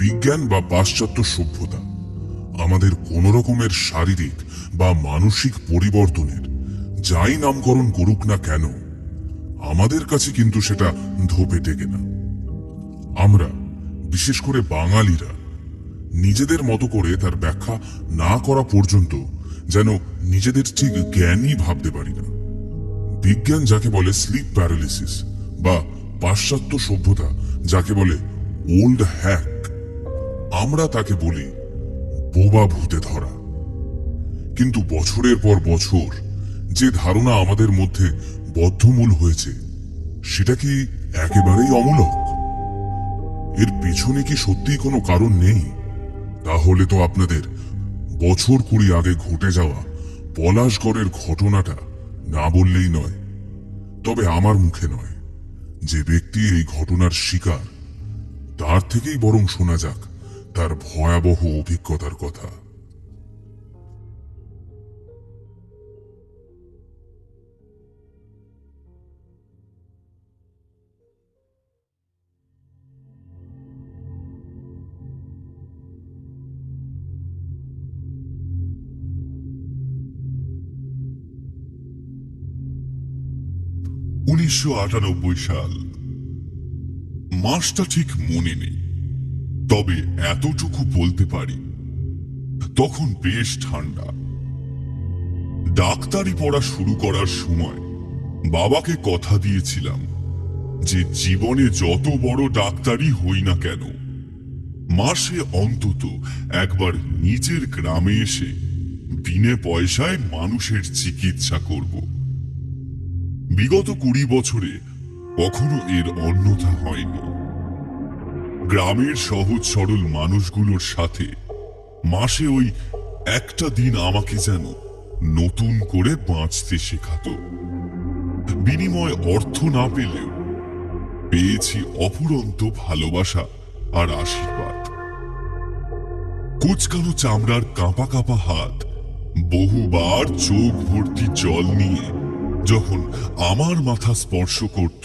বিজ্ঞান বা পাশ্চাত্য সভ্যতা আমাদের কোন রকমের শারীরিক বা মানসিক পরিবর্তনের যাই নামকরণ করুক না কেন, আমাদের কাছে কিন্তু সেটা ধোপে টেকে না। আমরা, বিশেষ করে বাঙালিরা, নিজেদের মতো করে তার ব্যাখ্যা না করা পর্যন্ত যেন নিজেদের ঠিক জ্ঞানই ভাবতে পারি না। বিজ্ঞান যাকে বলে স্লিপ প্যারালিসিস, বা পাশ্চাত্য সভ্যতা যাকে বলে ওল্ড হ্যাক, আমরা তাকে বলি বোবা ভূতে ধরা। কিন্তু বছরের পর বছর যে ধারণা আমাদের মধ্যে বদ্ধমূল হয়েছে, সেটা কি একেবারেই অমূলক? এর পেছনে কি সত্যিই কোনো কারণ নেই? তাহলে তো আপনাদের বছর 20 আগে ঘটে যাওয়া পলাশগড়ের ঘটনাটা না বললেই নয়। তবে আমার মুখে নয়, যে ব্যক্তি এই ঘটনার শিকার, তার থেকেই বরং শোনা যাক তার ভয়াবহ অভিজ্ঞতার কথা। উনিশশো 98 সাল। মাসটা ঠিক মনে নেই, তবে এতটুকু বলতে পারি তখন বেশ ঠান্ডা। ডাক্তারি পড়া শুরু করার সময় বাবাকে কথা দিয়েছিলাম যে জীবনে যত বড় ডাক্তারই হই না কেন, মাসে অন্তত একবার নিজের গ্রামে এসে বিনে পয়সায় মানুষের চিকিৎসা করব। বিগত 20 বছরে কখনো এর অন্যথা হয়নি। গ্রামের সহজ সরল মানুষগুলোর সাথে মাসে ওই একটা দিন আমাকে যেন নতুন করে বাঁচতে শেখাতো। বিনিময় অর্থ না পেলেও পেয়েছি অফুরন্ত ভালোবাসা আর আশীর্বাদ। কুচকানো চামড়ার কাঁপা কাঁপা হাত বহুবার চোখ ভর্তি জল নিয়ে যখন আমার মাথা স্পর্শ করত,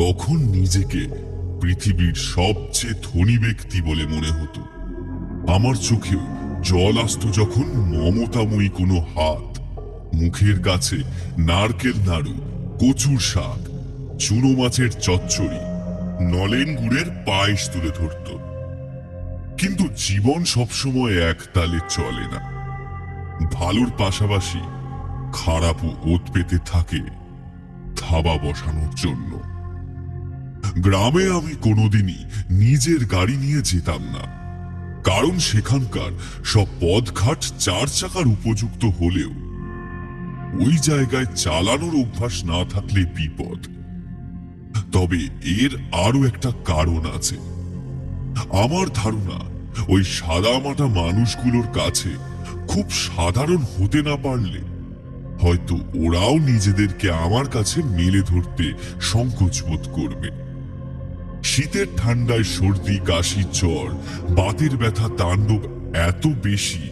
তখন নিজেকে পৃথিবীর সবচেয়ে ধনী ব্যক্তি বলে মনে হতো। আমার চোখেও জল আসতো যখন মমতাময়ী কোনো হাত মুখের কাছে নারকেল নাড়ু, কচুর শাক, চুনো মাছের চচ্চড়ি, নলেন গুড়ের পায়েস তুলে ধরত। কিন্তু জীবন সবসময় এক তালে চলে না। ভালোর পাশাপাশি খারাপও ওত পেতে থাকে থাবা বসানোর জন্য। গ্রামে আমি কোনোদিনই নিজের গাড়ি নিয়ে যেতাম না, কারণ সেখানকার সব পথঘাট 4 চাকার উপযুক্ত হলেও ওই জায়গায় চালানোর অভ্যাস না থাকলে বিপদ। তবে এর আরো একটা কারণ আছে। আমার ধারণা ওই সাদামাটা মানুষগুলোর কাছে খুব সাধারণ হতে না পারলে হয়তো ওরাও নিজেদেরকে আমার কাছে মেলে ধরতে সংকোচ বোধ করবে। শীতের ঠান্ডায় সর্দি, কাশি, জ্বর, বাতের ব্যথা তাণ্ডব এত বেশি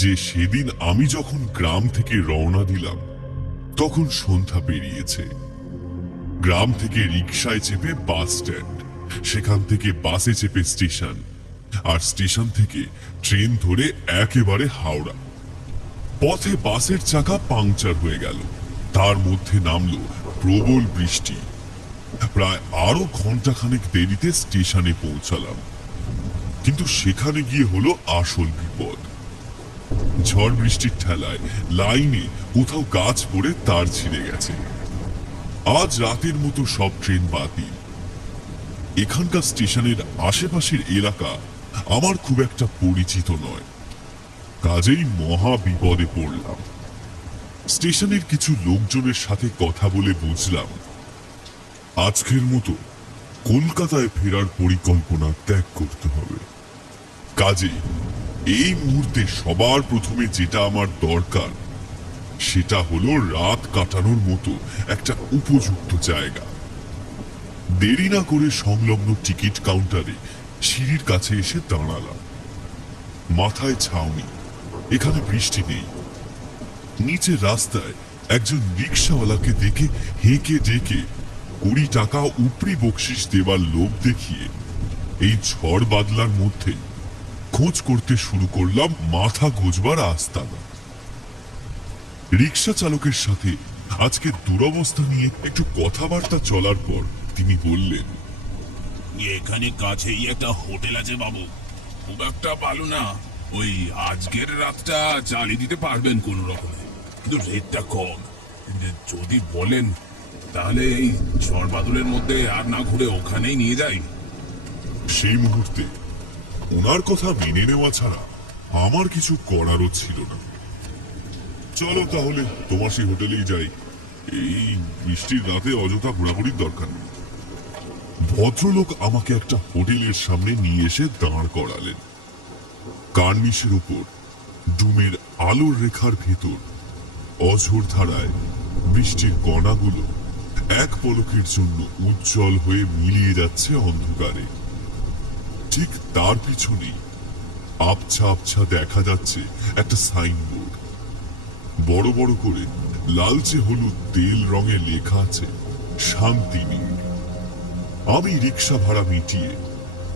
যে সেদিন আমি যখন গ্রাম থেকে রওনা দিলাম তখন সন্ধ্যা পেরিয়েছে। গ্রাম থেকে রিকশায় চেপে বাস স্ট্যান্ড, সেখান থেকে বাসে চেপে স্টেশন, আর স্টেশন থেকে ট্রেন ধরে একেবারে হাওড়া। পথে বাসের চাকা পাংচার হয়ে গেল, তার মধ্যে নামলো প্রবল বৃষ্টি। প্রায় আরো ঘন্টাখানেক দেরিতে স্টেশনে পৌঁছালাম, কিন্তু সেখানে গিয়ে হলো আসল বিপদ। ঝড় বৃষ্টির ঠেলায় লাইনে কোথাও গাছ পড়ে তার ছিঁড়ে গেছে। আজ রাতের মতো সব ট্রেন বাতিল। এখানকার স্টেশনের আশেপাশের এলাকা আমার খুব একটা পরিচিত নয়, কাজেই মহা বিপদে পড়লাম। স্টেশনের কিছু লোকজনের সাথে কথা বলে বুঝলাম আজকের মতো কলকাতায় ফেরার পরিকল্পনা ত্যাগ করতে হবে। কাজেই এই মুহূর্তে সবার প্রথমে যেটা আমার দরকার সেটা হলো রাত কাটানোর মতো একটা উপযুক্ত জায়গা। দেরি না করে সংলগ্ন টিকিট কাউন্টারে সিঁড়ির কাছে এসে দাঁড়ালাম। মাথায় ছাউনি, এখানে বৃষ্টি নেই। নিচে রাস্তায় একজন রিক্সাওয়ালাকে দেখে হেঁকে ডেকে 20 টাকা উপরি বকশিস দেবার লোভ দেখিয়ে এই ঝড় বাদলার মধ্যে খোঁজ করতে শুরু করলাম মাথা গোজবার আস্তানা। রিক্সা চালকের সাথে আজকে দুরবস্থা নিয়ে একটু কথাবার্তা চলার পর তিনি বললেন, এখানে কাছেই একটা হোটেল আছে বাবু, খুব একটা ভালো না। ওই আজকের রাতটা চালিয়ে দিতে পারবেন কোন রকমে, কিন্তু রেটটা কম। যদি বলেন তাহলে এই ঝড় বাদলের মধ্যে আর না ঘুরে ওখানেই নিয়ে যাই। সেই মুহূর্তে ওনার কথা মেনে নেওয়া ছাড়া আমার কিছু করারও ছিল না। চলো তাহলে তোমার সেই হোটেলেই যাই, এই বৃষ্টির রাতে অযথা ঘোরাঘুরির দরকার নেই। ভদ্রলোক আমাকে একটা হোটেলের সামনে নিয়ে এসে দাঁড় করালেন। কার্নিশের উপর ডুমের আলোর রেখার ভেতর অঝোর ধারায় বৃষ্টির কণাগুলো এক পলকের জন্য উজ্জ্বল হয়ে মিলিয়ে যাচ্ছে অন্ধকারে। ঠিক তার পিছনেই আবছা আবছা দেখা যাচ্ছে একটা সাইনবোর্ড। বড় বড় করে লালচে হলুদ তেল রঙে লেখা আছে শান্তিনীড়। আমি রিক্সা ভাড়া মিটিয়ে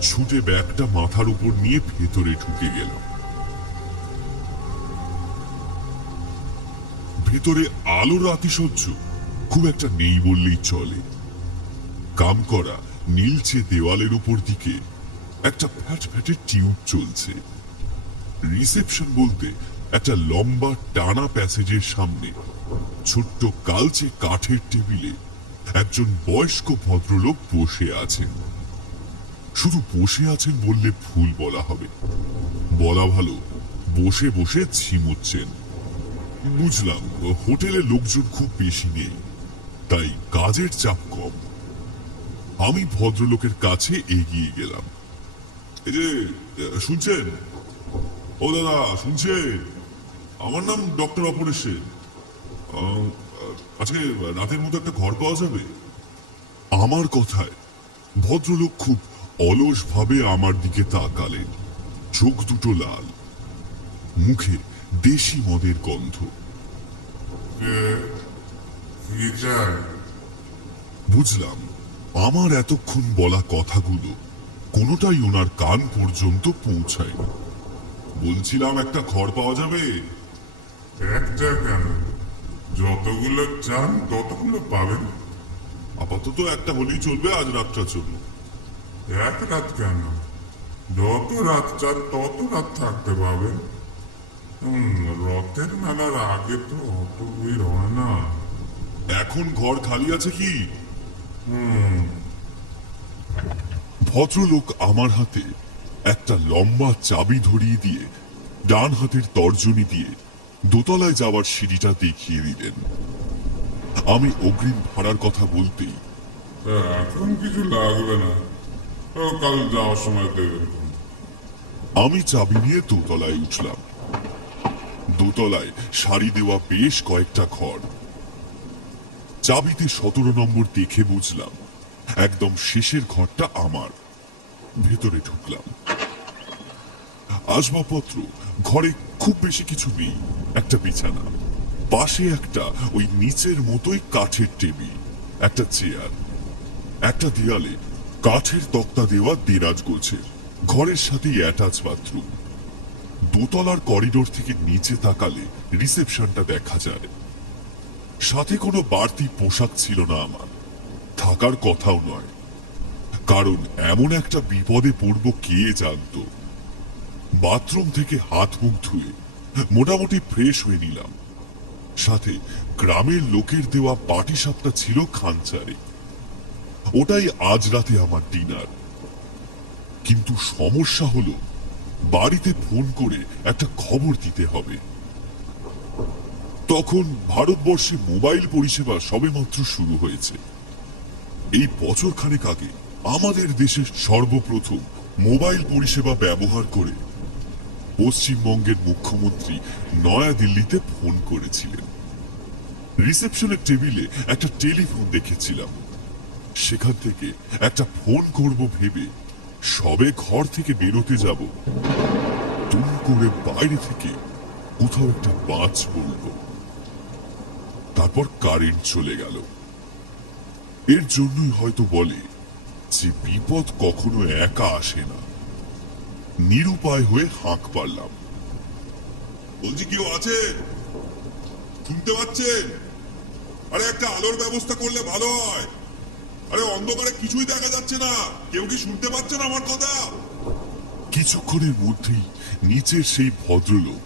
ছুটে ব্যাগটা মাথার উপর নিয়ে ভেতরে ঢুকে গেলাম। ভেতরে আলোর আতিশয্য খুব একটা নেই বললেই চলে। কাম করা নীলচে দেওয়ালের উপর দিকে একটা ফ্যাট ফ্যাটে টিউব চলছে। রিসেপশন বলতে একটা লম্বা টানা প্যাসেজের সামনে ছোট্ট কালচে কাঠের টেবিলে একজন বয়স্ক ভদ্রলোক বসে আছেন। শুধু বসে আছেন বললে ভুল বলা হবে, বলা ভালো বসে বসে ঝিমুচ্ছেন। বুঝলাম হোটেলে লোকজন খুব বেশি নেই, তাই কাজের চাপ কম। আমি ভদ্রলোকের কাছে এগিয়ে গেলাম। এই যে শুনছেন, ও দাদা শুনছেন, আমার নাম ডক্টর অপরেশ সেন। আজকে রাতের মধ্যে একটা ঘর পাওয়া যাবে? আমার কথায় ভদ্রলোক খুব অলস ভাবে আমার দিকে তাকালেন। চোখ দুটো লাল, মুখে দেশি মদের গন্ধ। বুঝলাম আমার এতক্ষণ বলা কথাগুলো কোনোটাই ওনার কান পর্যন্ত পৌঁছায়নি। বলছিলাম একটা ঘর পাওয়া যাবে? একটা কেন, যতগুলো চান ততগুলো পাবেন। আপাতত একটা হলেই চলবে, আজ রাতটা চলবে। এক রাত কেন, যত রাত চান তত রাত থাকতে পাবেন। রথের মেলার আগে তো অত ভিড় হয় না। এখন ঘর খালি আছে কি? ভদ্রলোক আমার হাতে একটা লম্বা চাবি ধরিয়ে দিয়ে ডান হাতের তর্জনী দিয়ে দোতলায় যাওয়ার সিঁড়িটা দেখিয়ে দিলেন। আমি অগ্রিম ভাড়ার কথা বলতেই, এখন কিছু লাগবে না, ও কাল যাওয়ার সময় দেবেন। আমি চাবি নিয়ে দোতলায় উঠলাম। দোতলায় সারি দেওয়া বেশ কয়েকটা ঘর। চাবিতে 17 নম্বর দেখে বুঝলাম একদম শেষের ঘরটা আমার। ভেতরে ঢুকলাম। আসবাবপত্র ঘরে খুব বেশি কিছু নেই। একটা বিছানা, পাশে একটা ওই নিচের মতোই কাঠের টেবিল, একটা চেয়ার, একটা দেয়ালে কাঠের তক্তা দেওয়া দেরাজ গোছের। ঘরের সাথে অ্যাটাচ বাথরুম। দোতলার করিডোর থেকে নিচে তাকালে রিসেপশনটা দেখা যায়। সাথে কোনো বাড়তি পোশাক ছিল না আমার, থাকার কথাও নয়, কারণ এমন একটা বিপদে পড়ব কে জানতো। বাথরুম থেকে হাত মুখ ধুয়ে মোটামুটি ফ্রেশ হয়ে নিলাম। সাথে গ্রামের লোকের দেওয়া পাটিসাপটা ছিল খানচারে। ওটাই আজ রাতে আমার ডিনার। কিন্তু সমস্যা হলো বাড়িতে ফোন করে একটা খবর দিতে হবে। তখন ভারতবর্ষে মোবাইল পরিষেবা সবেমাত্র শুরু হয়েছে। এই বছর খানেক আগে আমাদের দেশে সর্বপ্রথম মোবাইল পরিষেবা ব্যবহার করে পশ্চিমবঙ্গের মুখ্যমন্ত্রী নয়াদিল্লিতে ফোন করেছিলেন। রিসেপশনের টেবিলে একটা টেলিফোন দেখেছিলাম। সেখান থেকে একটা ফোন করব ভেবে সবে ঘর থেকে বেরোতে যাব, দুম করে বাইরে থেকে কোথাও একটা বাজ পড়ল। তারপর কারেন্ট চলে গেল। এর জন্যই হয়তো বলে যে বিপদ কখনো একা আসে না। নিরুপায় হয়ে হাঁক পারলাম। বলছি, কেউ আছে? শুনতে পাচ্ছেন? আরে একটা আলোর ব্যবস্থা করলে ভালো হয়। আরে অন্ধকারে কিছুই দেখা যাচ্ছে না। কেউ কি শুনতে পাচ্ছেন আমার কথা? কিছুক্ষণের মধ্যেই নিচের সেই ভদ্রলোক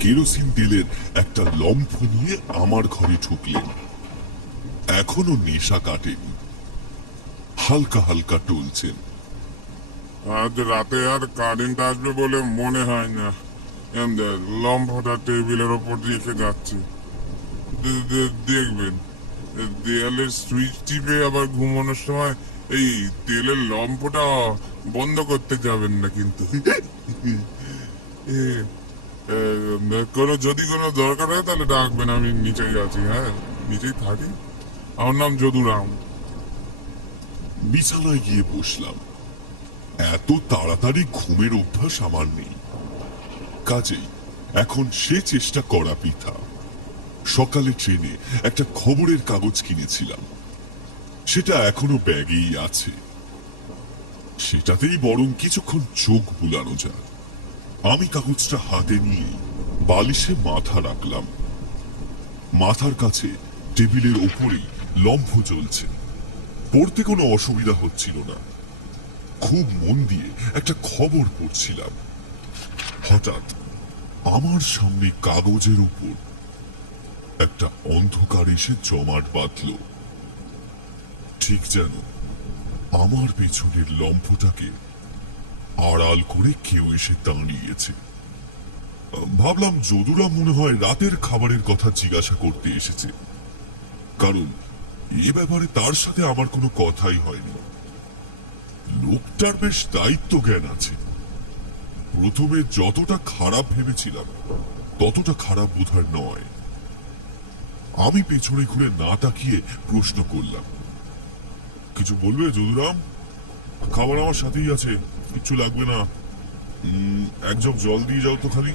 কেরোসিন তেলের একটা লম্ফ নিয়ে আমার ঘরে ঢুকলেন। এখনো নেশা কাটেনি, হালকা হালকা টলছেন। আজ রাতে আর কারেন্ট আসবে বলে মনে হয় না। লম্ফটা টেবিলের ওপর রেখে যাচ্ছি। দেখবেন, দেয়ালের সুইচ টিপে আবার ঘুমানোর সময় এই তেলের লম্ফটা বন্ধ করতে যাবেন না কিন্তু। যদি কোনো দরকার হয় তাহলে ডাকবেন, আমি নিচেই আছি। হ্যাঁ, নিচেই থাকি। আমার নাম যদুরাম। বিছানায় গিয়ে বসলাম। এত তাড়াতাড়ি ঘুমের অভ্যাস আমার নেই, কাজেই এখন সে চেষ্টা করা বৃথা। সকালে ট্রেনে একটা খবরের কাগজ কিনেছিলাম, সেটা এখনো ব্যাগেই আছে। সেটাতেই বরং কিছুক্ষণ চোখ বুলানো যায়। আমি কাগজটা হাতে নিয়ে বালিশে মাথা রাখলাম। মাথার কাছে টেবিলের ওপরেই লম্ফ জ্বলছে। পড়তে কোনো অসুবিধা হচ্ছিল না। খুব মন দিয়ে একটা খবর পড়ছিলাম। হঠাৎ আমার সামনে কাগজের উপর একটা অন্ধকার এসে জমাট বাঁধল, ঠিক যেন আমার পেছনের লম্ফটাকে আড়াল করে কেউ এসে দাঁড়িয়েছে। ভাবলাম যদুরাম মনে হয় রাতের খাবারের কথা জিজ্ঞাসা করতে এসেছে, কারণ এ ব্যাপারে তার সাথে আমার কোনো কথাই হয়নি। লোকটার বেশ দায়িত্ব জ্ঞান আছে। প্রথমে যতটা খারাপ ভেবেছিলাম ততটা খারাপ বোধহয় নয়। আমি পেছনে ঘুরে না তাকিয়ে প্রশ্ন করলাম, কিছু বলবে যদুরাম? খাবার আমার সাথেই আছে, কিচ্ছু লাগবে না। এক জগ জল দিয়ে যাও তো খালি।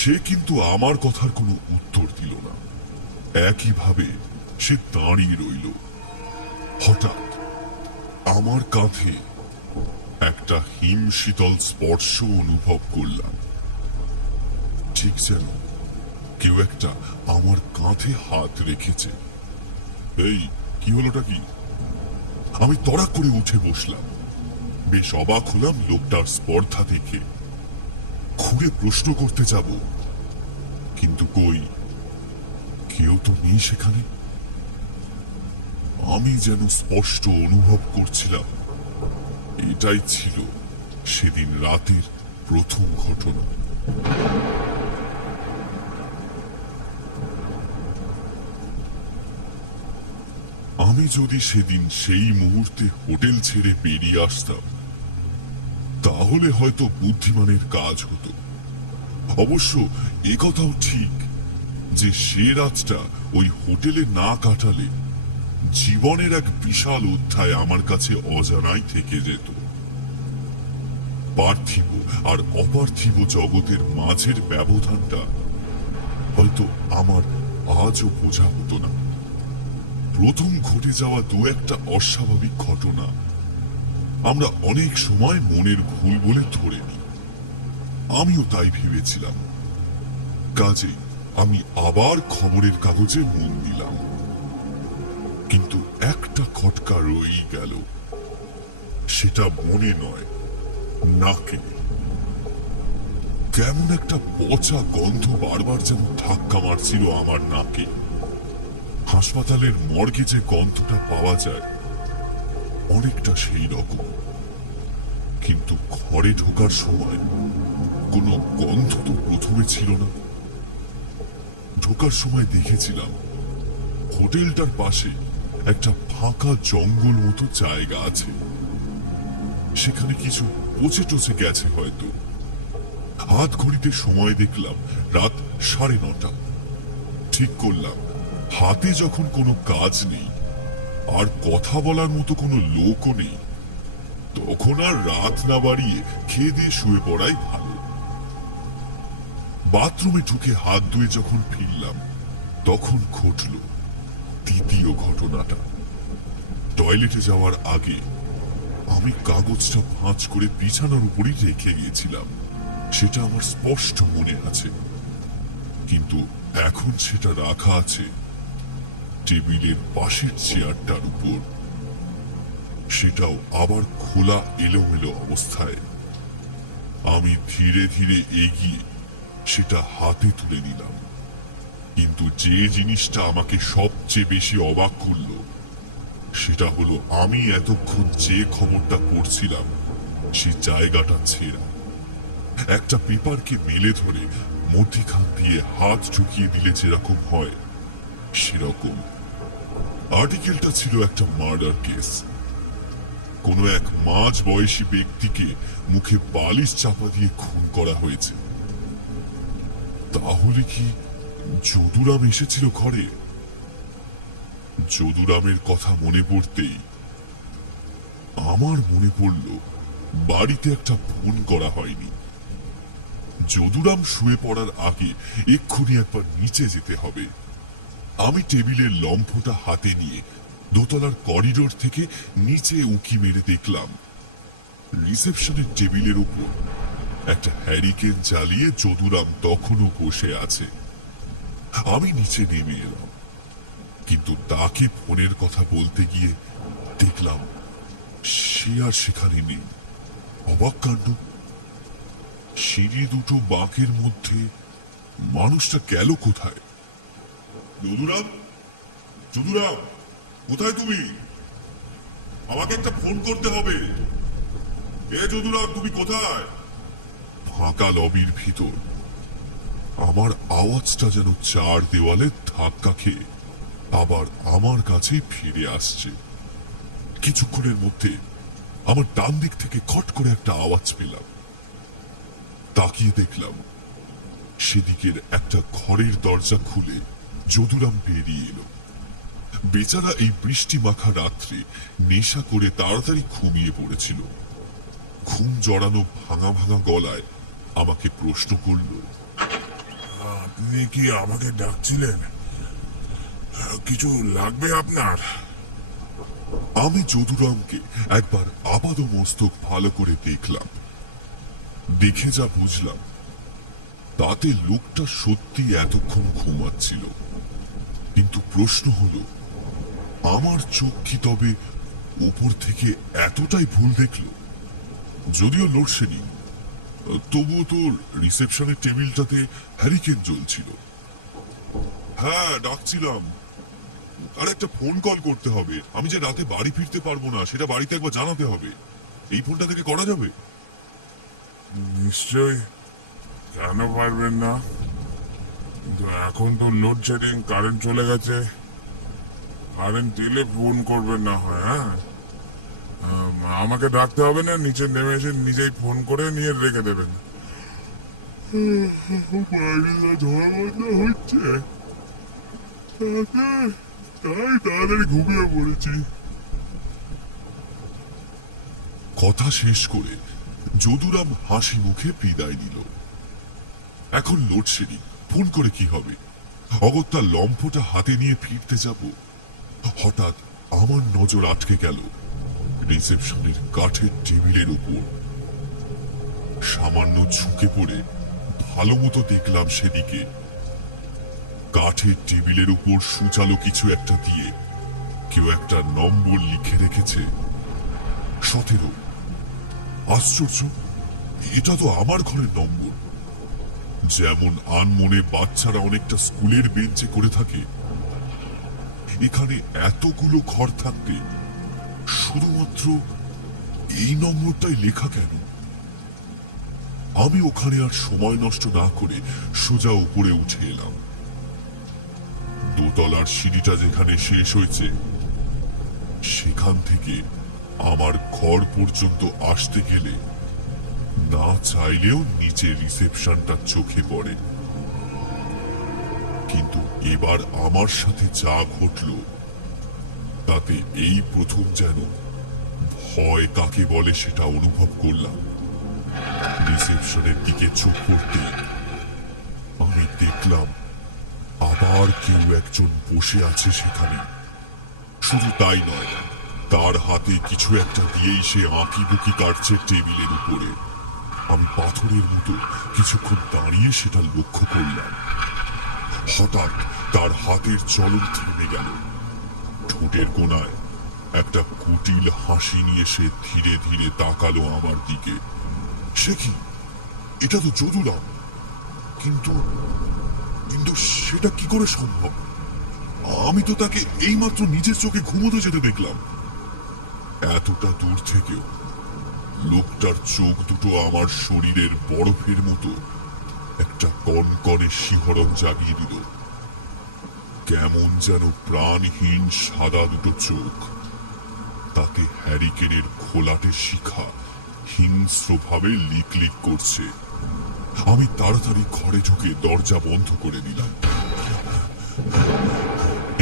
সে কিন্তু আমার কথার কোনো উত্তর দিল না। একইভাবে সে দাঁড়িয়ে রইল। হঠাৎ আমার কাঁধে একটা হিম শীতল স্পর্শ অনুভব করলাম, ঠিক যেন কেউ একটা আমার কাঁধে হাত রেখেছে। এই, কি হলোটা কি? আমি তড়াক করে উঠে বসলাম। বেশ অবাক হলাম লোকটার স্পর্ধা দেখে। ঘুরে প্রশ্ন করতে যাব, কিন্তু কই, কেউ তো নেই সেখানে। আমি যেন স্পষ্ট অনুভব করছিলাম এটাই ছিল সেদিন রাতের প্রথম ঘটনা। আমি যদি সেদিন সেই মুহূর্তে হোটেল ছেড়ে বেরিয়ে আসতাম, তাহলে হয়তো বুদ্ধিমানের কাজ হতো। অবশ্য একথাও ঠিক যে সে রাতটা ওই হোটেলে না কাটালে জীবনের এক বিশাল অধ্যায় আমার কাছে অজানাই থেকে যেত। পার্থিব আর অপার্থিব জগতের মাঝের ব্যবধানটা হয়তো আমার আজও বোঝা হতো না। প্রথম ঘটে যাওয়া দু একটা অস্বাভাবিক ঘটনা আমরা অনেক সময় মনের ভুল বলে ধরে নিই। আমিও তাই ভেবেছিলাম। কাজেই আমি আবার খবরের কাগজে মন দিলাম। কিন্তু একটা খটকা রয়েই গেল। সেটা মনে নয়, নাকে। কেমন একটা পচা গন্ধ বারবার যেন ধাক্কা মারছিল আমার নাকে। হাসপাতালের মর্গে যে গন্ধটা পাওয়া যায় অনেকটা সেই রকম, কিন্তু ঘরে ঢোকার সময় কোনো গন্ধ তো প্রথমে ছিল না। ঢোকার সময় দেখেছিলাম হোটেলটার পাশে একটা ফাঁকা জঙ্গল মতো জায়গা আছে। সেখানে কিছু পচে টচে গেছে হয়তো। হাত ঘড়িতে সময় দেখলাম রাত 9:30। ঠিক করলাম হাতে যখন কোনো কাজ নেই আর কথা বলার মতো কোনো লোকও নেই, তখন আর রাত না বাড়িয়ে খেয়ে দিয়ে শুয়ে পড়াই ভালো। বাথরুমে ঢুকে হাত ধুয়ে যখন ফিরলাম, তখন ঘটল দ্বিতীয় ঘটনাটা। টয়লেটে যাওয়ার আগে আমি কাগজটা ভাঁজ করে বিছানার উপরই রেখে গিয়েছিলাম, সেটা আমার স্পষ্ট মনে আছে। কিন্তু এখন সেটা রাখা আছে টেবিলের পাশের চেয়ারটার উপর, সেটাও আবার খোলা এলোমেলো অবস্থায়। আমি ধীরে ধীরে এগিয়ে সেটা হাতে তুলে নিলাম, কিন্তু যে জিনিসটা আমাকে সবচেয়ে বেশি অবাক করলো সেটা হলো আমি এতক্ষণ যে খবরটা পড়ছিলাম সে জায়গাটা ছেঁড়া। একটা পেপারকে মেলে ধরে মধ্যিখান দিয়ে হাত ঢুকিয়ে দিলে যেরকম হয় সেরকম। আর্টিকেলটা ছিল একটা মার্ডার কেস। কোনো এক মাঝ বয়সী ব্যক্তিকে মুখে বালিশ চাপা দিয়ে খুন করা হয়েছে। তাহলে কি যদুরাম এসেছিল ঘরে? যদুরামের কথা মনে পড়তেই আমার মনে পড়ল বাড়িতে একটা ফোন করা হয়নি। যদুরাম শুয়ে পড়ার আগে এক্ষুনি একবার নিচে যেতে হবে। আমি টেবিলের লম্ফটা হাতে নিয়ে দোতলার করিডোর থেকে নিচে উঁকি মেরে দেখলাম রিসেপশনের টেবিলের উপর একটা হ্যারিকেন জ্বালিয়ে যদুরাম তখনও বসে আছে। আমি নিচে নেমে এলাম, কিন্তু তাকে ফোনের কথা বলতে গিয়ে দেখলাম সে আর সেখানে নেই। অবাক কাণ্ড, সিঁড়ি দুটো বাঁকের মধ্যে মানুষটা গেল কোথায়? যদুরাম, যদুরাম, কোথায় তুমি? আমাকে একটা ফোন করতে হবে। এ যদুরাম, তুমি কোথায়? ফাঁকা লবির ভিতর আমার আওয়াজটা যেন চার দেওয়ালে ধাক্কা খেয়ে আবার আমার কাছেই ফিরে আসছে। কিছুক্ষণের মধ্যে আমার ডান দিক থেকে খট করে একটা আওয়াজ পেলাম। তাকিয়ে দেখলাম সেদিকের একটা ঘরের দরজা খুলে যদুরাম বেরিয়ে এলো। বেচারা এই বৃষ্টি মাখা রাত্রে নেশা করে তাড়াতাড়ি ঘুমিয়ে পড়েছিল। ঘুম জড়ানো ভাঙা ভাঙা গলায় আমাকে প্রশ্ন করল, আপনি কি আমাকে ডাকছিলেন? কিছু লাগবে আপনার? আমি যদুরামকে একবার আপাদ মস্তক ভালো করে দেখলাম। দেখে যা বুঝলাম তাতে লোকটা সত্যি এতক্ষণ ঘুমাচ্ছিল। কিন্তু প্রশ্ন হলো, আমার চোখ কি তবে উপর থেকে এতটাই ভুল দেখলো? যদিও লোডশেডিং, তবুও তোর রিসেপশনের টেবিলটাতে হ্যারিকেন জ্বলছিল। হ্যাঁ, ডাকছিলাম। আর একটা ফোন কল করতে হবে। আমি যে রাতে বাড়ি ফিরতে পারবো না সেটা বাড়িতে একবার জানাতে হবে। এই ফোনটা থেকে করা যাবে? নিশ্চয়ই, কেন পারবেন না? কিন্তু এখন তো লোডশেডিং, কারেন্ট চলে গেছে। কারেন্ট দিলে ফোন করবেন না হয়। হ্যাঁ, আমাকে ডাকতে হবে না, নিচে নেমে এসে নিজেই ফোন করে নিয়ে রেখে দেবেন। বাইরে ঝড় বন্ধ হচ্ছে, তাই তাড়াতাড়ি ঘুমিয়ে পড়েছি। কথা শেষ করে যদুরাম হাসি মুখে বিদায় নিল। এখন লোডশেডিং, ফোন করে কি হবে? অগত্যা লম্ফটা হাতে নিয়ে ফিরতে যাব। হঠাৎ আমার নজর আটকে গেল রিসেপশনের কাঠের টেবিলের উপর। সামান্য ঝুঁকে পড়ে ভালো মতো দেখলাম সেদিকে। কাঠের টেবিলের উপর সুচালো কিছু একটা দিয়ে কেউ একটা নম্বর লিখে রেখেছে, 17। আশ্চর্য, এটা তো আমার ঘরের নম্বর। যেমন আনমনে বাচ্চারা অনেকটা স্কুলের বেঞ্চে করে থাকে, এখানে এতগুলো ঘর থাকতে শুধুমাত্র এই নম্বরটাই লেখা কেন? আমি ওখানে আর সময় নষ্ট না করে সোজা উপরে উঠে এলাম। দোতলার সিঁড়িটা যেখানে শেষ হয়েছে সেখান থেকে আমার ঘর পর্যন্ত আসতে গেলে না চাইলেও নিচে রিসেপশনটা চোখে পড়ে। কিন্তু এবার আমার সাথে যা ঘটল তাতে এই প্রথম যেন ভয় কাকে বলে সেটা অনুভব করলাম। রিসেপশনের দিকে চোখ পড়তে আমি দেখলাম আবার কেউ একজন বসে আছে সেখানে। শুধু তাই নয়, তার হাতে কিছু একটা দিয়েই সে আঁকি বুকি কাটছে টেবিলের উপরে। আমি পাথরের মতো কিছুক্ষণ দাঁড়িয়ে সেটা লক্ষ্য করলাম। হঠাৎ তার হাতের চলন থেমে গেল। ঠোঁটের কোণায় একটা কুটিল হাসি নিয়ে সে ধীরে ধীরে তাকালো আমার দিকে। সে কি? এটা তো যদুরাম। কিন্তু কিন্তু সেটা কি করে সম্ভব? আমি তো তাকে এইমাত্র নিজের চোখে ঘুমোতে যেতে দেখলাম। এতটা দূর থেকেও লোকটার চোখ দুটো আমার শরীরের বরফের মতো একটা কনকনে শিহরণ জাগিয়ে দিল। কেমন যেন প্রাণহীন সাদা দুটো চোখ, তাতে হ্যারিকেনের ঘোলাটে শিখা হিংস্রভাবে লিক লিক করছে। আমি তাড়াতাড়ি ঘরে ঢুকে দরজা বন্ধ করে দিলাম।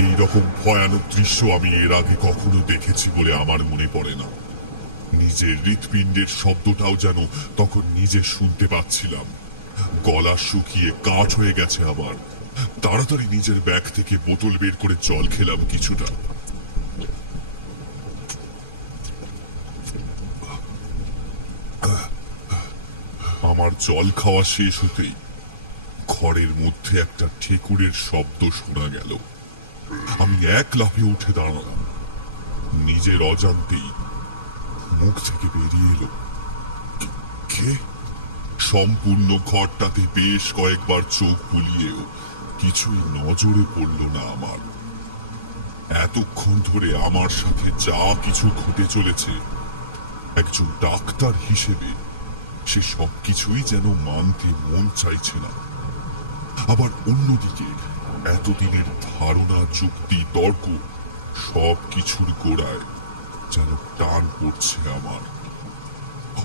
এইরকম ভয়ানক দৃশ্য আমি এর আগে কখনো দেখেছি বলে আমার মনে পড়ে না। নিজের হৃৎপিণ্ডের শব্দটাও যেন তখন নিজে শুনতে পাচ্ছিলাম। গলা শুকিয়ে কাঠ হয়ে গেছে আমার। তাড়াতাড়ি নিজের ব্যাগ থেকে বোতল বের করে জল খেলাম কিছুটা। আমার জল খাওয়া শেষ হতেই ঘরের মধ্যে একটা ঠেকুরের শব্দ শোনা গেল। আমি এক লাফে উঠে দাঁড়ালাম। নিজের অজান্তেই মুখ থেকে বেরিয়ে এলো, কে? সম্পূর্ণ ঘরটাতে বেশ কয়েকবার চোখ বুলিয়েও কিছুই নজরে পড়ল না আমার। এতক্ষণ ধরে আমার সাথে যা কিছু ঘটে চলেছে, একজন ডাক্তার হিসেবে সে সবকিছুই যেন মানতে মন চাইছে না। আবার অন্যদিকে এতদিনের ধারণা, যুক্তি, তর্ক সবকিছুর গোড়ায় যেন টান পড়ছে আমার।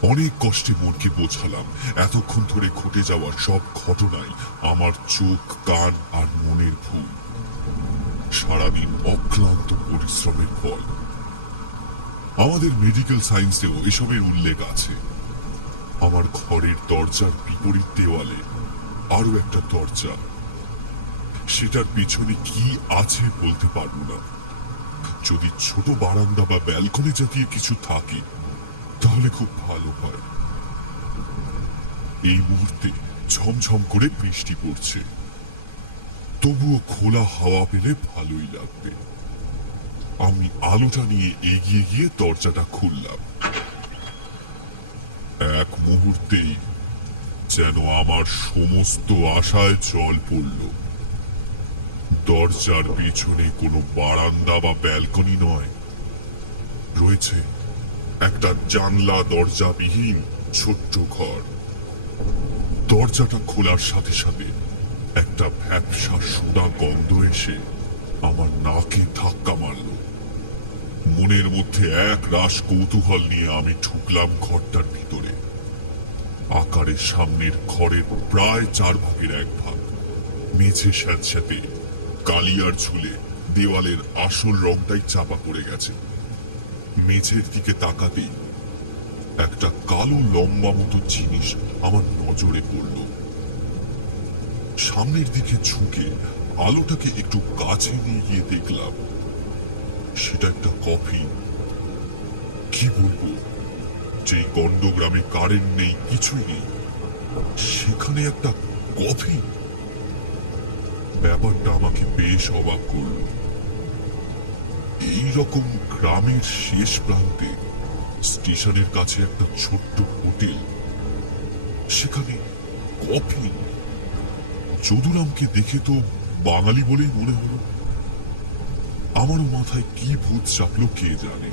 অনেক কষ্টে মনকে বোঝালাম এতক্ষণ ধরে ঘটে যাওয়া সব ঘটনাই আমার চোখ, কান আর মনের ভুল, সারাদিন অক্লান্ত পরিশ্রমের ফল। আমাদের মেডিকেল সায়েন্সেও এসবের উল্লেখ আছে। আমার ঘরের দরজার বিপরীত দেওয়ালে আরো একটা দরজা। সেটার পিছনে কি আছে বলতে পারবো না। যদি ছোট বারান্দা বা ব্যালকনি জাতীয় কিছু থাকে তাহলে খুব ভালো হয়। এই মুহূর্তে ঝমঝম করে বৃষ্টি পড়ছে, তবুও খোলা হাওয়া পেলে ভালোই লাগবে। আমি আলোটা নিয়ে এগিয়ে গিয়ে দরজাটা খুললাম। এক মুহূর্তেই যেন আমার সমস্ত আশায় জল পড়ল। দরজার পেছনে কোনো বারান্দা বা ব্যালকনি নয়, রয়েছে একটা জানলা দরজা বিহীন ছোট্ট ঘর। দরজাটা খোলার সাথে সাথে একটা ভ্যাপসা সোনা গন্ধ এসে আমার নাকে ধাক্কা মারল। মনের মধ্যে এক রাশ কৌতূহল নিয়ে আমি ঢুকলাম ঘরটার ভিতরে। আকারে সামনের ঘরের প্রায় 4/1 ভাগ। মেঝে স্যাঁতস্যাঁতে, কালিয়ার ঝুলে দেওয়ালের আসল রংটাই চাপা পড়ে গেছে। মেঝের দিকে তাকাতেই একটা কালো লম্বা মতো জিনিস আমার নজরে পড়ল। সামনের দিকে ঝুঁকে আলোটাকে একটু কাছে নিয়ে গিয়ে দেখলাম সেটা একটা কফি। কি বলবো, যেই গন্ডগ্রামে কারেন্ট নেই, কিছুই নেই, সেখানে একটা কফি। ব্যাপারটা আমাকে বেশ অবাক করল। এইরকম গ্রামের শেষ প্রান্তে স্টেশনের কাছে একটা ছোট্ট হোটেল, সেখানে কফি। যদুরামকে দেখে তো বাঙালি বলেই মনে হলো। আমারও মাথায় কি ভূত চাপলো কে জানে।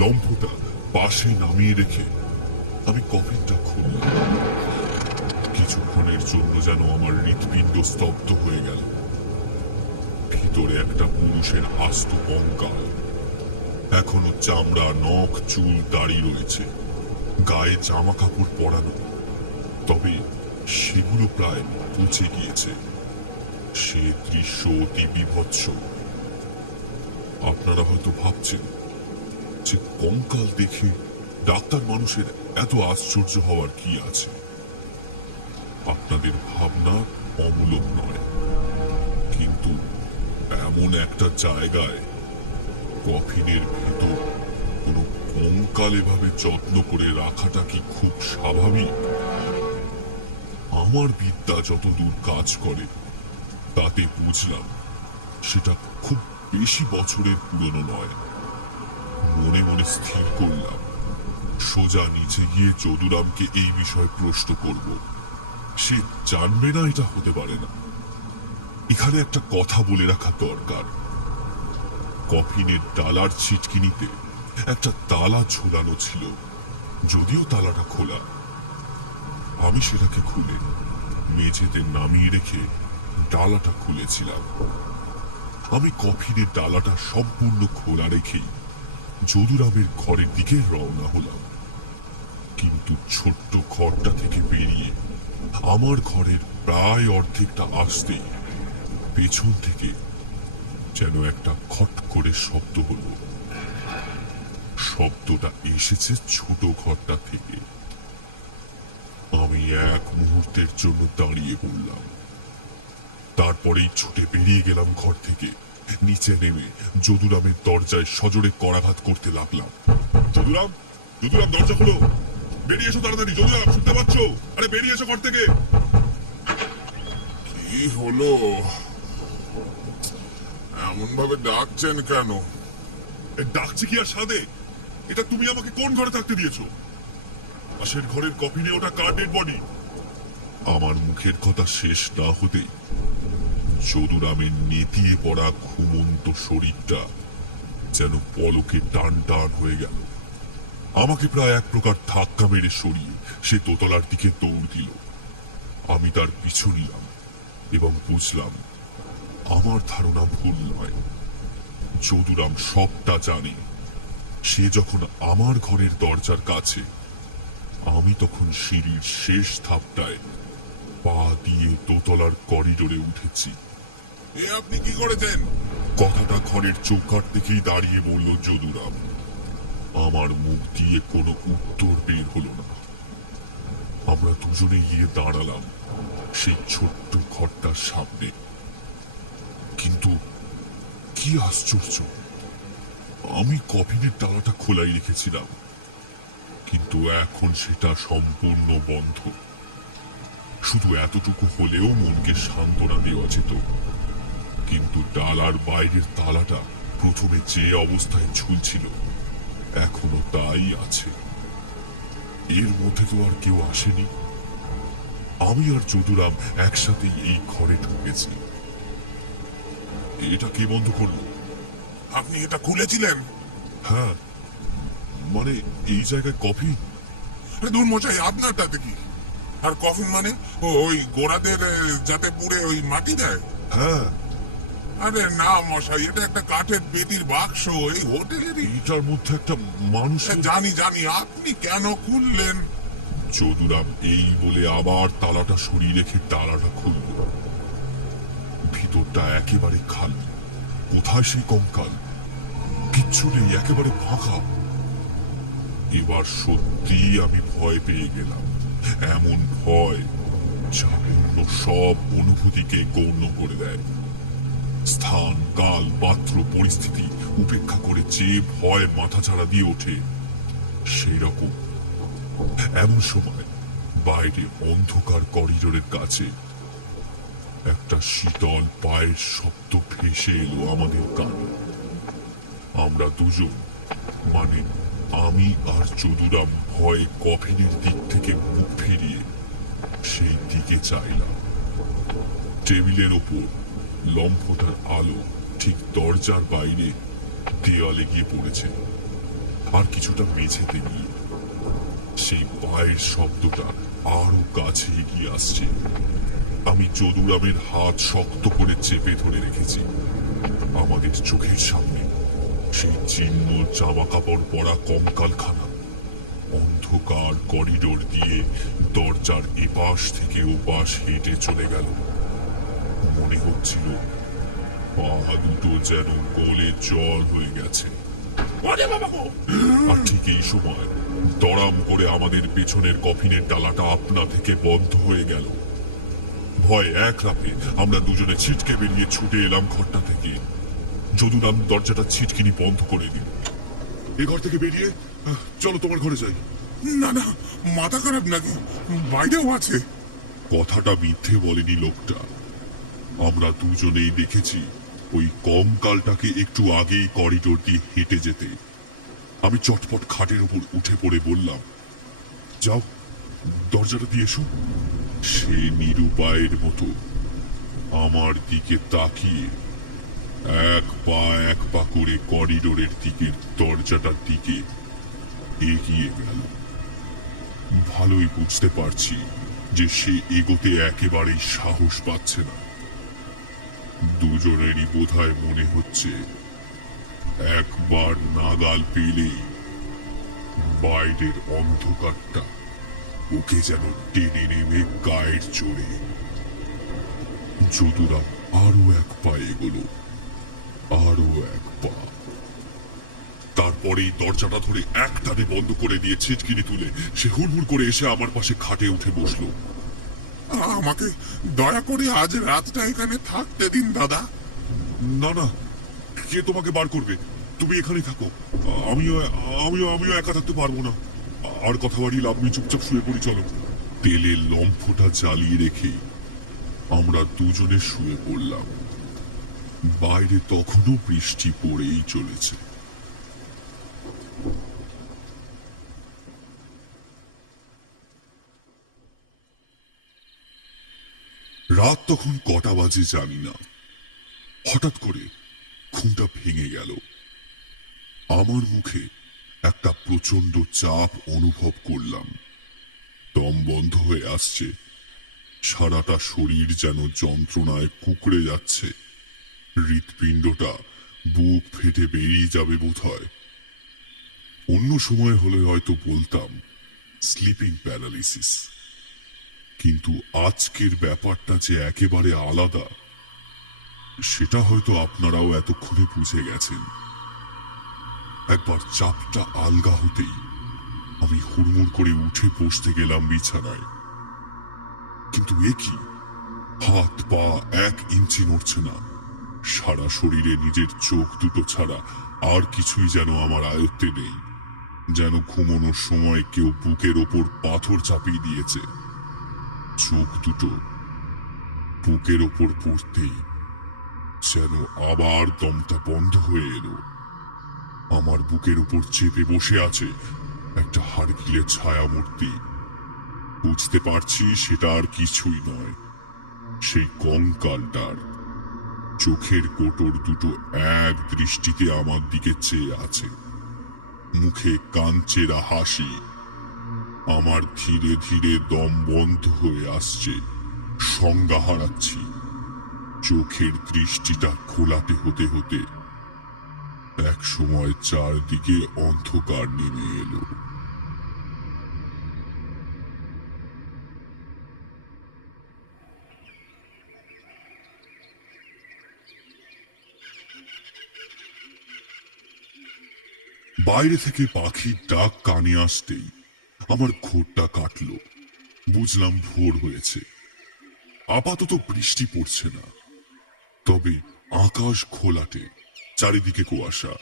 লম্ফটা পাশে নামিয়ে রেখে আমি কফিনটা খুললাম। কিছুক্ষণের জন্য যেন আমার হৃৎপিণ্ড স্তব্ধ হয়ে গেল। ভিতরে একটা পুরুষের আস্ত কঙ্কাল। এখনো চামড়া, নখ, চুল, দাড়ি রয়েছে। গায়ে জামা কাপড় পরানো, তবে সেগুলো প্রায় পচে গিয়েছে। সে দৃশ্য অতি বীভৎস। আপনারা হয়তো ভাবছেন যে কঙ্কাল দেখে ডাক্তার মানুষের এত আশ্চর্য হওয়ার কি আছে। আপনাদের ভাবনা অমূলক নয়, কিন্তু এমন একটা জায়গায় কফিনের ভেতর কোনো কঙ্কাল এভাবে যত্ন করে রাখাটা কি খুব স্বাভাবিক? আমার বিদ্যা যতদূর কাজ করে তাতে বুঝলাম সেটা খুব বেশি বছরের পুরনো নয়। মনে মনে স্থির করলাম সোজা নিচে গিয়ে যদুরামকে এই বিষয়ে প্রশ্ন করব। সে জানবে না এটা হতে পারে না। এখানে একটা কথা বলে রাখা দরকার। কফিনের ডালার ছিটকিনিতে একটা তালা ঝুলানো ছিল, যদিও তালাটা খোলা। আমি সেটাকে খুলে মেঝেতে নামিয়ে রেখে ডালাটা খুলেছিলাম। আমি কফিনের ডালাটা সম্পূর্ণ খোলা রেখেই যদুরামের ঘরের দিকে রওনা হলাম। কিন্তু ছোট্ট ঘরটা থেকে বেরিয়ে আমার ঘরের প্রায় অর্ধেকটা আসতেই পেছন থেকে যেন একটা খট করে শব্দ হলো। শব্দটা এসেছে ছোট ঘরটা থেকে। আমি এক মুহূর্তের জন্য দাঁড়িয়ে পড়লাম, তারপরেই ছুটে বেরিয়ে গেলাম ঘর থেকে। নিচে নেমে যদুরামের দরজায় সজোরে করাঘাত করতে লাগলাম। যদুরাম, যদুরাম, দরজা খুলো, বেরিয়ে এসো তাড়াতাড়ি। যদুরাম, শুনতে পাচ্ছ? আরে বেরিয়ে এসো ঘর থেকে। কি হলো? এমন ভাবে ডাকছেন কেন? ডাকছি কি আর সাধে? এটা তুমি আমাকে কোন ঘরে থাকতে দিয়েছো? পাশের ঘরের কফিনে ওটা কার ডেড বডি? আমার মুখের কথা শেষ না হতেই যদুরামের নেতিয়ে পড়া ঘুমন্ত শরীরটা যেন পলকে টান টান হয়ে গেল। আমাকে প্রায় এক প্রকার ধাক্কা মেরে সরিয়ে সে দোতলার দিকে দৌড় দিল। আমি তার পিছু নিলাম এবং বুঝলাম আমার ধারণা ভুল নয়। যদুরাম সবটা জানে। সে যখন আমার ঘরের দরজার কাছে, আমি তখন সিঁড়ির শেষ ধাপটায় পা দিয়ে দোতলার করিডোরে উঠেছি। এ আপনি কি করেছেন? কথাটা ঘরের চৌকাঠ থেকেই দাঁড়িয়ে বলল যদুরাম। আমার মুখ দিয়ে কোনো উত্তর বের হলো না। আমরা দুজনে গিয়ে দাঁড়ালাম সেই ছোট্ট ঘরটার সামনে। কিন্তু কি আশ্চর্য, আমি কফিনের ডালাটা খোলাই রেখেছিলাম, কিন্তু এখন সেটা সম্পূর্ণ বন্ধ। শুধু এতটুকু হলেও মনকে সান্ত্বনা দেওয়া যেত। কিন্তু ডালার বাইরের তালাটা প্রথমে যে অবস্থায় ঝুলছিল এখনো তাই আছে। এর মধ্যে তো আর কেউ আসেনি। আমি আর যদুরাম একসাথেই এই ঘরে ঢুকেছি। এটা কে বন্ধ করলো? আপনি এটা খুলেছিলেন? হ্যাঁ, মানে এই জায়গায় কফি। আরে দূর মশাই, আপনারটা দেখি। আর কফিন মানে ওই গোড়াদের যাতে পুড়ে ওই মাটি দেয়? হ্যাঁ, আরে না মশাই, এটা একটা কাঠের পেটির বাক্স, এই হোটেলেরই। এটার মধ্যে একটা মানুষ। জানি জানি, আপনি কেন খুললেন? যদুরাম এই বলে আবার তালাটা সরিয়ে রেখে তালাটা খুলল। ভিতরটা একেবারে খালি। কোথায় সেই কঙ্কাল? কিচ্ছু নেই, একেবারে ফাঁকা। এবার সত্যি আমি ভয় পেয়ে গেলাম। এমন ভয় যা অন্য সব অনুভূতিকে গৌণ করে দেয়। স্থান, কাল, পাত্র, পরিস্থিতি উপেক্ষা করে যে ভয় মাথাছাড়া দিয়ে ওঠে সেই রকম। এমন সময় বাইরে অন্ধকার করিডোরের কাছে একটা শীতল পায়ের শব্দ ভেসে এলো আমাদের কানে। আমরা দুজন, মানে আমি আর যদুরাম, ভয়ে কফিনের দিক থেকে মুখ ফিরিয়ে সেই দিকে চাইলাম। টেবিলের ওপর লম্ফটার আলো ঠিক দরজার বাইরে দেয়ালে গিয়ে পড়েছে, আর কিছুটা মেঝেতে গিয়ে। সেই পায়ের শব্দটা আরো কাছে এগিয়ে আসছে। আমি যদুরামের হাত শক্ত করে চেপে ধরে রেখেছি। আমাদের চোখের সামনে সেই চিহ্ন জামা কাপড় পরা কঙ্কালখানা অন্ধকার করিডোর দিয়ে দরজার এপাশ থেকে ওপাশ হেঁটে চলে গেল। মনে হচ্ছিল পা দুটো যেন গলে জল হয়ে গেছে। আর ঠিক এই সময় দড়াম করে আমাদের পেছনের কফিনের ডালাটা আপনা থেকে বন্ধ হয়ে গেল। ভয় এক রাতে আমরা দুজনে ছিটকে বেরিয়ে ছুটে এলাম ঘরটা থেকে। যদুরাম দরজাটা ছিটকিনি বন্ধ করে দিল। এ ঘর থেকে বেরিয়ে চলো তোমার ঘরে যাই। না না, মাথা খারাপ নাকি? বাইরেও আছে। কথাটা মিথ্যে বলেনি লোকটা। আমরা দুজনেই দেখেছি ওই কঙ্কালটাকে একটু আগেই করিডোর দিয়ে হেঁটে যেতে। আমি চটপট খাটের উপর উঠে পড়ে বললাম, যাও দরজাটা দিয়ে এসো। সে নিরুপায়ের মতো আমার দিকে তাকিয়ে এক পা করে করিডোরের দিকের দরজাটার দিকে এগিয়ে গেল। ভালোই বুঝতে পারছি যে সে এগোতে একেবারেই সাহস পাচ্ছে না। দুজনেরই বোধহয় মনে হচ্ছে একবার নাগাল পেলেই বাইরের অন্ধকারটা ওকে যেন টেনে নেমে গায়ের জোরে। যদুরাম আরো এক পা এগোলো, আরো এক পা। তারপরেই দরজাটা ধরে একটানে বন্ধ করে দিয়ে ছিটকিনি তুলে সে হুড়মুড় করে এসে আমার পাশে খাটে উঠে বসলো। আমাকে দয়া করে আজ রাতটা এখানে থাকতে দিন দাদা। না না, কে তোমাকে বার করবে? তুমি এখানেই থাকো। আমিও আমিও আমিও একা থাকতে পারবো না। আর কথা বাড়িয়ে লাভ নেই, চুপচাপ শুয়ে পড়ি চলো। তেলের লম্ফটা জ্বালিয়ে রেখে আমরা দুজনে শুয়ে পড়লাম। বাইরে তখনও বৃষ্টি পড়েই চলেছে। রাত তখন কটা বাজে জানি না। হঠাৎ করে ঘুমটা ভেঙে গেল। আমার মুখে একটা প্রচন্ড চাপ অনুভব করলাম। দম বন্ধ হয়ে আসছে, সারাটা শরীর যেন যন্ত্রণায় কুঁকড়ে যাচ্ছে। হৃৎপিণ্ডটা বুক ফেটে বেরিয়ে যাবে বোধহয়। অন্য সময় হলে হয়তো বলতাম স্লিপিং প্যারালিসিস, কিন্তু আজকের ব্যাপারটা যে একেবারে আলাদা সেটা হয়তো আপনারাও এতক্ষণে বুঝে গেছেন। একবার চাপটা আলগা হতেই আমি হুড়মুড় করে উঠে বসতে গেলাম বিছানায়। কিন্তু এ কি, হাত পা 1 ইঞ্চি নড়ছে না। সারা শরীরে নিজের চোখ দুটো ছাড়া আর কিছুই যেন আমার আয়ত্তে নেই। যেন ঘুমানোর সময় কেউ বুকের ওপর পাথর চাপিয়ে দিয়েছে। চোখ দুটো বুকের ওপর পড়তেই যেন আবার দমটা বন্ধ হয়ে এলো। আমার বুকের উপর চেপে বসে আছে একটা হাড়গিলে ছায়ামূর্তি। বুঝতে পারছি সেটা আর কিছুই নয়, সেই কঙ্কালটার। চোখের কোটর দুটো এক দৃষ্টিতে আমার দিকে চেয়ে আছে, মুখে কাঞ্চেরা হাসি। আমার ধীরে ধীরে দম বন্ধ হয়ে আসছে, সংজ্ঞা হারাচ্ছি। চোখের দৃষ্টিটা খোলাতে হতে হতে এক সময় চারদিকে অন্ধকার নেমে এলো। বাইরে থেকে পাখির ডাক কানে আসতেই আমার ঘোরটা কাটলো। বুঝলাম ভোর হয়েছে। আপাতত বৃষ্টি পড়ছে না, তবে আকাশ খোলাটে, চারিদিকে কুয়াশা।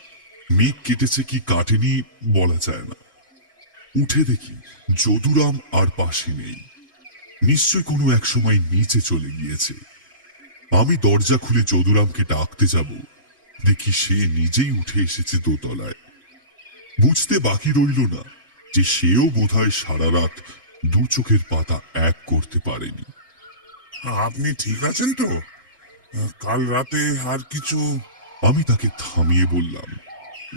মেঘ কেটেছে কি কাটেনি বলা যায় না। উঠে দেখি যদুরাম আর পাশে নেই। নিশ্চয় কোনো এক সময় নিচে চলে গিয়েছে। আমি দরজা খুলে যদুরামকে ডাকতে যাব, দেখি সে নিজেই উঠে এসেছে দোতলায়। বুঝতে বাকি রইল না যে সেও বোধহয় সারা রাত দু চোখের পাতা এক করতে পারেনি। আপনি ঠিক আছেন তো? কাল রাতে আর কিছু? আমি তাকে থামিয়ে বললাম,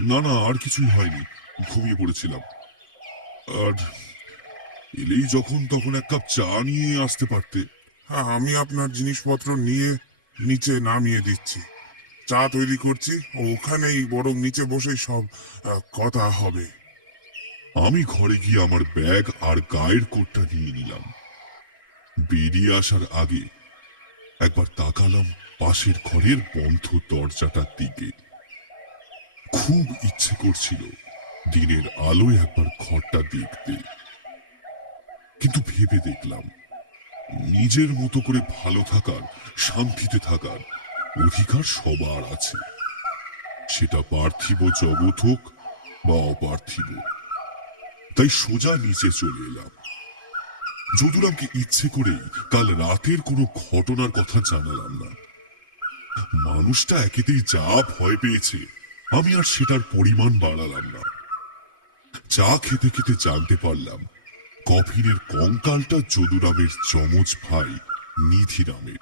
না না, আর কিছুই হয়নি, ঘুমিয়ে পড়েছিলাম। আর এলেই যখন তখন এক কাপ চা নিয়ে আসতে পারতে। আমি আপনার জিনিসপত্র নিয়ে নিচে নামিয়ে দিচ্ছি। চা তৈরি করছি, ওখানেই বরং নিচে বসেই সব কথা হবে। আমি ঘরে গিয়ে আমার ব্যাগ আর গায়ের কোটটা নিয়ে নিলাম। বেরিয়ে আসার আগে একবার তাকালাম পাশের ঘরের বন্ধ দরজাটার দিকে। খুব ইচ্ছে করছিল দিনের আলোয় একবার ঘরটা দেখতে, কিন্তু ভেবে দেখলাম নিজের মতো করে ভালো থাকার, শান্তিতে থাকার অধিকার সবার আছে। সেটা পার্থিব জগৎ হোক বা অপার্থিব। তাই সোজা নিচে চলে এলাম। যদুরামকে ইচ্ছে করেই কাল রাতের কোনো ঘটনার কথা জানালাম না। মানুষটা একেতেই যা ভয় পেয়েছে, আমি আর সেটার পরিমাণ বাড়ালাম না। চা খেতে খেতে জানতে পারলাম কফিনের কঙ্কালটা যদুরামের যমজ ভাই নিধিরামের।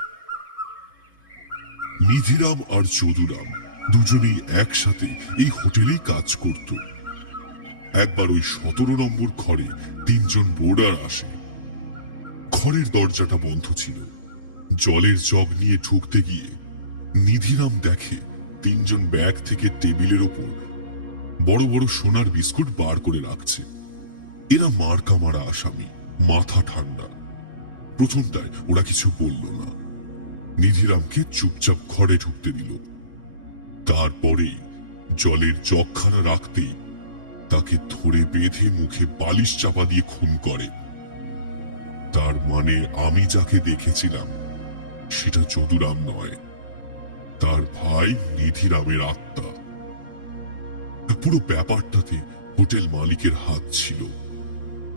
নিধিরাম আর যদুরাম দুজনেই একসাথে এই হোটেলেই কাজ করত। একবার ওই 17 নম্বর ঘরে 3 জন বোর্ডার আসে। ঘরের দরজাটা বন্ধ ছিল। জলের জগ নিয়ে ঢুকতে গিয়ে নিধিরাম দেখে 3 জন ব্যাগ থেকে টেবিলের ওপর বড় বড় সোনার বিস্কুট বার করে রাখছে। এরা মার্কা মারা আসামি, মাথা ঠান্ডা। প্রথমটায় ওরা কিছু বলল না, নিধিরামকে চুপচাপ ঘরে ঢুকতে দিল। তারপরেই জলের জগখানা রাখতেই তাকে ধরে বেঁধে মুখে বালিশ চাপা দিয়ে খুন করে। তার মানে আমি যাকে দেখেছিলাম সেটা যদুরাম নয়, তার ভাই নিধিরামের আত্মা। পুরো ব্যাপারটাতে হোটেল মালিকের হাত ছিল।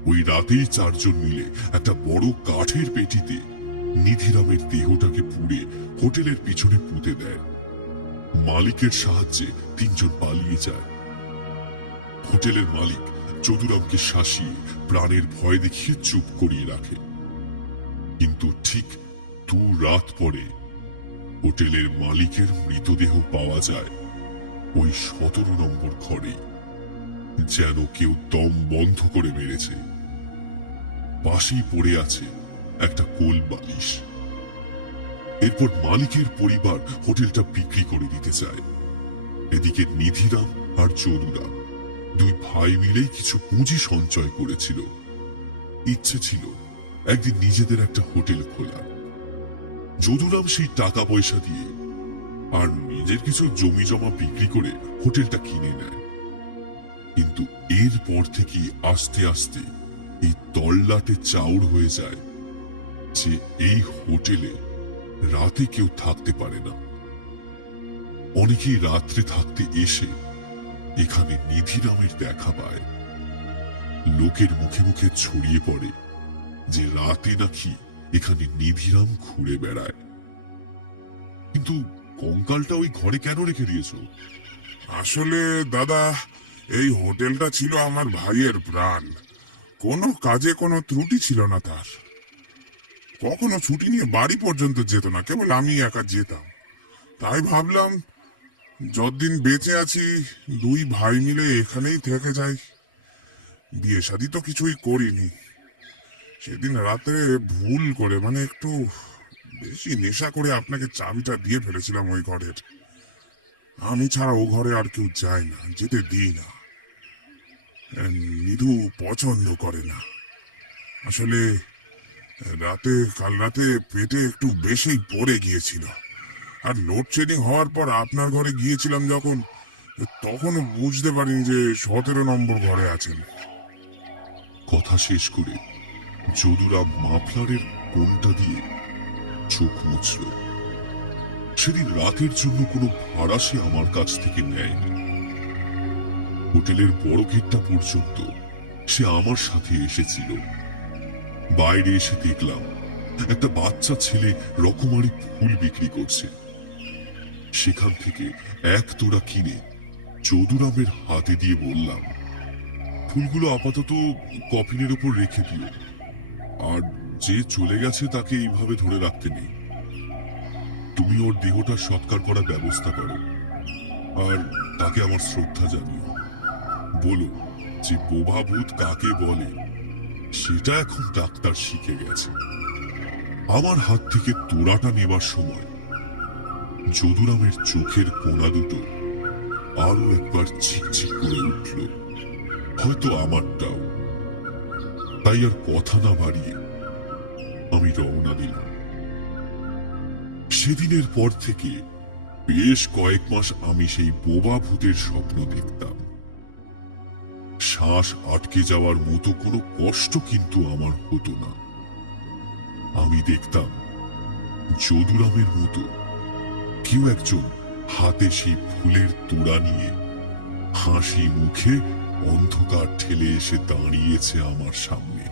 ওই রাতেই 4 জন মিলে একটা বড় কাঠের পেটিতে নিধিরামের দেহটাকে পুড়ে হোটেলের পিছনে পুঁতে দেয়। মালিকের সাহায্যে 3 জন পালিয়ে যায়। হোটেলের মালিক যদুরামকে শাসিয়ে প্রাণের ভয় দেখিয়ে চুপ করিয়ে রাখে। কিন্তু ঠিক 2 রাত পরে হোটেলের মালিকের মৃতদেহ পাওয়া যায় ওই 17 নম্বর ঘরে, যেন কেউ দম বন্ধ করে মেরেছে। পাশেই পড়ে আছে একটা কোল বালিশ। এরপর মালিকের পরিবার হোটেলটা বিক্রি করে দিতে চায়। এদিকে নিধিরাম আর যদুরাম 2 ভাই মিলেই কিছু পুঁজি সঞ্চয় করেছিল। ইচ্ছে ছিল একদিন নিজেদের একটা হোটেল খোলা। যদুরাম সেই টাকা পয়সা দিয়ে আর নিজের কিছু জমি জমা বিক্রি করে হোটেলটা কিনে নেয়। কিন্তু এরপর থেকে আস্তে আস্তে এই তল্লাটে চাউর হয়ে যায় যে এই হোটেলে রাতে কেউ থাকতে পারে না। অনেকেই রাত্রে থাকতে এসে এখানে নিধিরামের দেখা পায়। লোকের মুখে মুখে ছড়িয়ে পড়ে যে রাতে নাকি এখানে নিধিরাম ঘুরে বেড়ায়। কিন্তু কঙ্কালটা ওই ঘরে কেন রেখে দিয়েছো? আসলে দাদা, এই হোটেলটা ছিল আমার ভাইয়ের প্রাণ। কোনো কাজে কোনো ত্রুটি ছিল না তার। কখনো ছুটি নিয়ে বাড়ি পর্যন্ত যেত না, কেবল আমি একা যেতাম। তাই ভাবলাম যতদিন বেঁচে আছি 2 ভাই মিলে এখানেই থেকে যাই। বিয়ে শাদী তো কিছুই করিনি। সেদিন রাতে ভুল করে, মানে একটু বেশি নেশা করে আপনাকে চাবিটা দিয়ে ফেলেছিলাম ওই ঘরের। আমি ছাড়া ও ঘরে আর কেউ যায় না, যেতে দিই না। নিধু পছন্দ করে না। আসলে কাল রাতে পেটে একটু বেশি পড়ে গিয়েছিল। আর লোডশেডিং হওয়ার পর আপনার ঘরে গিয়েছিলাম যখন, তখনও বুঝতে পারিনি যে 17 নম্বর ঘরে আছেন। কথা শেষ করে যদুরাম মাফলারের কোণটা দিয়ে চোখ মুছল। সেদিন রাতের জন্য কোনো ভাড়া সে আমার কাছ থেকে নেয়নি। হোটেলের বড় গেটটা পর্যন্ত সে আমার সাথে এসেছিল। বাইরে এসে দেখলাম একটা বাচ্চা ছেলে রকমারি ফুল বিক্রি করছে। সেখান থেকে 1 তোড়া কিনে যদুরামের হাতে দিয়ে বললাম, ফুলগুলো আপাতত কফিনের উপর রেখে দিও, আর যে চলে গেছে তাকে এইভাবে ধরে রাখতে নেই। তুমি ওর দেহটা সৎকার করার ব্যবস্থা করো, আর তাকে আমার শ্রদ্ধা জানিও। বলো যে বোবা ভূত কাকে বলে সেটা এখন ডাক্তার শিখে গেছে। আমার হাত থেকে তোড়াটা নেবার সময় যদুরামের চোখের কোণা দুটো আরো একবার ঝিকঝিক করে উঠল, হয়তো আমারটাও। তাই আর কথা না বাড়িয়ে আমি রওনা দিলাম। সেদিনের পর থেকে বেশ কয়েক মাস আমি সেই বোবা ভূতের স্বপ্ন দেখতাম। শ্বাস আটকে যাওয়ার মতো কোনো কষ্ট কিন্তু আমার হতো না। আমি দেখতাম যদুরামের মতো কেউ একজন হাতে সেই ফুলের তোড়া নিয়ে হাসি মুখে অন্ধকার ঠেলে এসে দাঁড়িয়েছে আমার সামনে।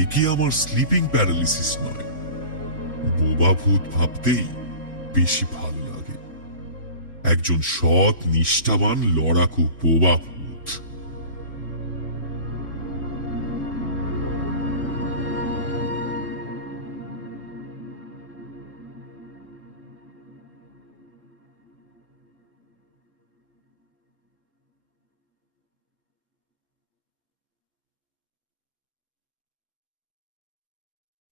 এ কি আমার স্লিপিং প্যারালিসিস নয়, বোবা ভূত ভাবতেই বেশি ভালো লাগে। একজন সৎ নিষ্ঠাবান লড়াকু বোবা ভূত।